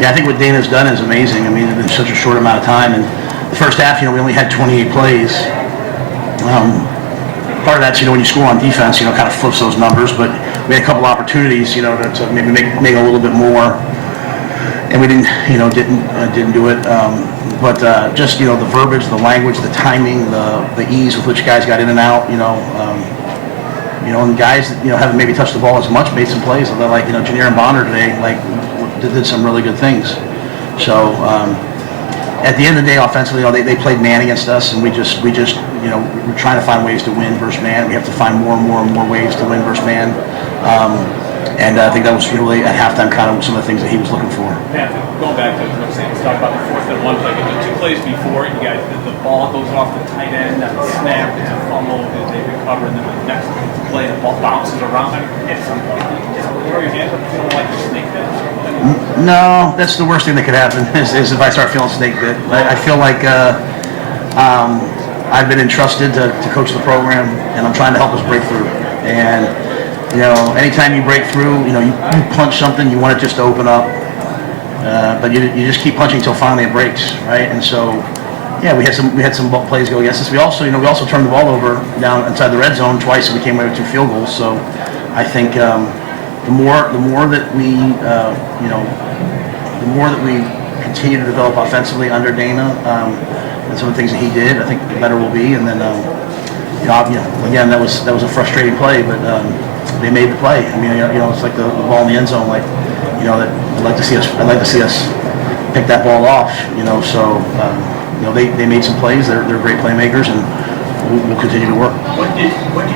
Yeah, I think what Dana's done is amazing. I mean, in such a short amount of time. And the first half, we only had 28 plays. Part of that's, when you score on defense, kind of flips those numbers. But we had a couple opportunities, to maybe make a little bit more, and we didn't do it. But just the verbiage, the language, the timing, the ease with which guys got in and out, and guys that haven't maybe touched the ball as much made some plays. Like Janier and Bonner today, did some really good things. So at the end of the day, offensively, they played man against us, and we just we're trying to find ways to win versus man. We have to find more and more ways to win versus man. And I think that was really at halftime kind of some of the things that he was looking for. Yeah, going back to what Sam was talking about, the 4th and 1 play. The 2 plays before, you guys, the ball goes off the tight end, that snap, it's a fumble, they recover, and then the next play, the ball bounces around. I mean, at some point, you just throw your hands up, feeling like you're snake bit. No, that's the worst thing that could happen is if I start feeling snake bit. I feel like I've been entrusted to coach the program, and I'm trying to help us break through. And anytime you break through, you punch something, you want it just to open up, but you just keep punching until finally it breaks, right? And so, yeah, we had some plays go against us. We also turned the ball over down inside the red zone twice, and we came away with 2 field goals. So, I think the more that we continue to develop offensively under Dana, and some of the things that he did, I think the better we'll be. And then, again, that was a frustrating play, but. They made the play. I mean, it's like the ball in the end zone. That I'd like to see us pick that ball off. So they made some plays. They're great playmakers, and we'll continue to work. What did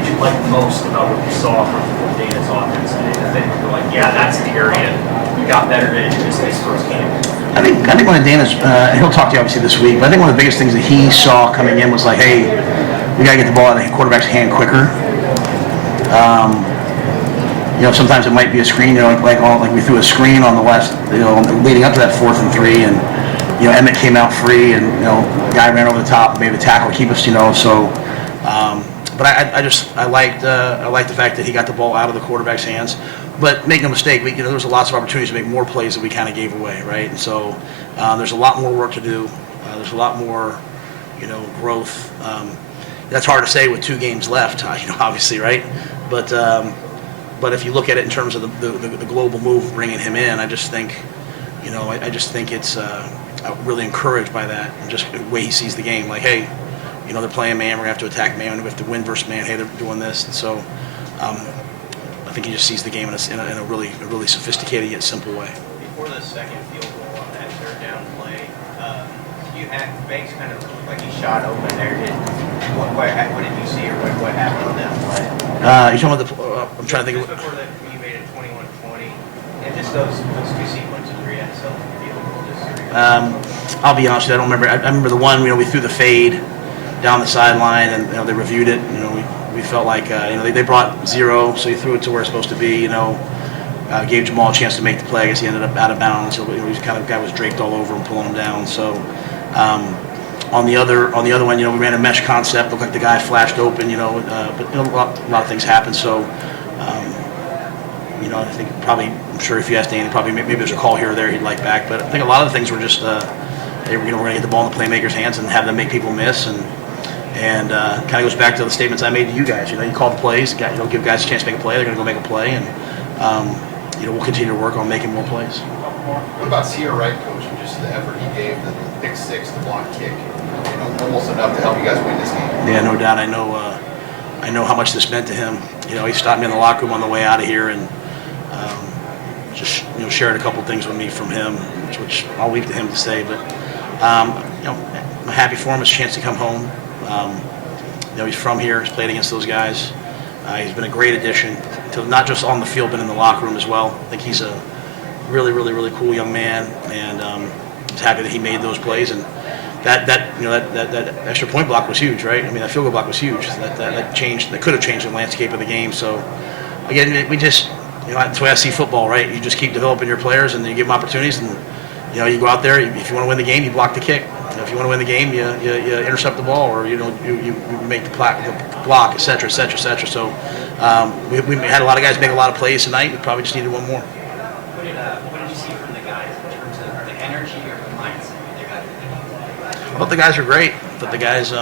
you like most about what you saw from Dana's offense today? The thing you were like, yeah, that's the area we got better in this first game. I think one of Dana's, he'll talk to you obviously this week, but I think one of the biggest things that he saw coming in was like, hey, we got to get the ball out of the quarterback's hand quicker. Sometimes it might be a screen, like we threw a screen on the last, leading up to that 4th and 3, and Emmett came out free, and the guy ran over the top, made a tackle to keep us, so. But I liked the fact that he got the ball out of the quarterback's hands. But make no mistake, there was lots of opportunities to make more plays that we kind of gave away, right? And so there's a lot more work to do. There's a lot more, growth. That's hard to say with 2 games left, obviously, right? But if you look at it in terms of the global move, bringing him in, I just think it's really encouraged by that, and just the way he sees the game. Like, hey, they're playing man, we're going to have to attack man, we have to win versus man. Hey, they're doing this, and so I think he just sees the game in a really sophisticated yet simple way. Before the second field goal on that 3rd down play, Banks kind of looked like he shot open there. What did you see, or what happened on that play? You're talking about I'm trying to think. Just before that, you made it 21-20, and just those 2 sequences where you had self-field. I'll be honest with you, I don't remember. I remember the one, we threw the fade down the sideline, and they reviewed it. We felt like they brought 0, so he threw it to where it's supposed to be. Gave Jamal a chance to make the play. I guess he ended up out of bounds. So he kind of guy was draped all over him, pulling him down. So. On the other one, we ran a mesh concept. Looked like the guy flashed open, but a lot of things happen. So, I think I'm sure if you asked Danny, maybe there's a call here or there he'd like back. But I think a lot of the things were just, we're going to get the ball in the playmakers' hands and have them make people miss, and kind of goes back to the statements I made to you guys. You call the plays, give guys a chance to make a play. They're going to go make a play, and we'll continue to work on making more plays. What about Sierra Wright, coach, and just the effort he gave, the pick 6, the block kick, almost enough to help you guys win this game? Yeah, no doubt. I know how much this meant to him. He stopped me in the locker room on the way out of here, and just shared a couple things with me from him, which I'll leave to him to say. But I'm happy for him. It's a chance to come home. He's from here. He's played against those guys. He's been a great addition to not just on the field, but in the locker room as well. I think he's a really, really, really cool young man, and I'm happy that he made those plays. And that extra point block was huge, right? I mean, that field goal block was huge. That changed. That could have changed the landscape of the game. So again, we just, that's the way I see football, right? You just keep developing your players, and then you give them opportunities, and you go out there. If you want to win the game, you block the kick. If you want to win the game, you intercept the ball, or you make the block, et cetera, et cetera, et cetera. So we had a lot of guys make a lot of plays tonight. We probably just needed one more. What did you see from the guys in terms of thought the guys were great. I thought the guys,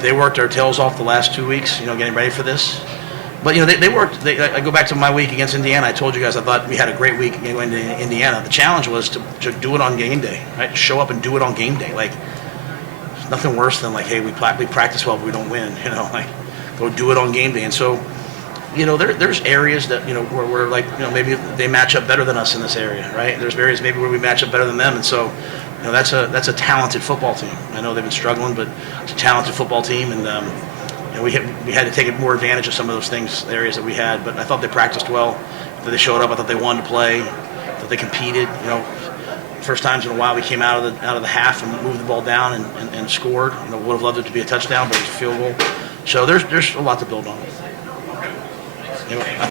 they worked their tails off the last 2 weeks, getting ready for this. But, they worked. I go back to my week against Indiana. I told you guys I thought we had a great week going to Indiana. The challenge was to do it on game day, right? Show up and do it on game day. Like, there's nothing worse than, like, hey, we practice well, but we don't win, like, go do it on game day. And so, there's areas that, where we're like, maybe they match up better than us in this area, right? There's areas maybe where we match up better than them. And so, that's a talented football team. I know they've been struggling, but it's a talented football team. And, we had to take more advantage of some of those things, the areas that we had. But I thought they practiced well. That they showed up. I thought they wanted to play. That they competed. First times in a while we came out of the half and moved the ball down and scored. Would have loved it to be a touchdown, but it was a field goal. So there's a lot to build on. Anyway,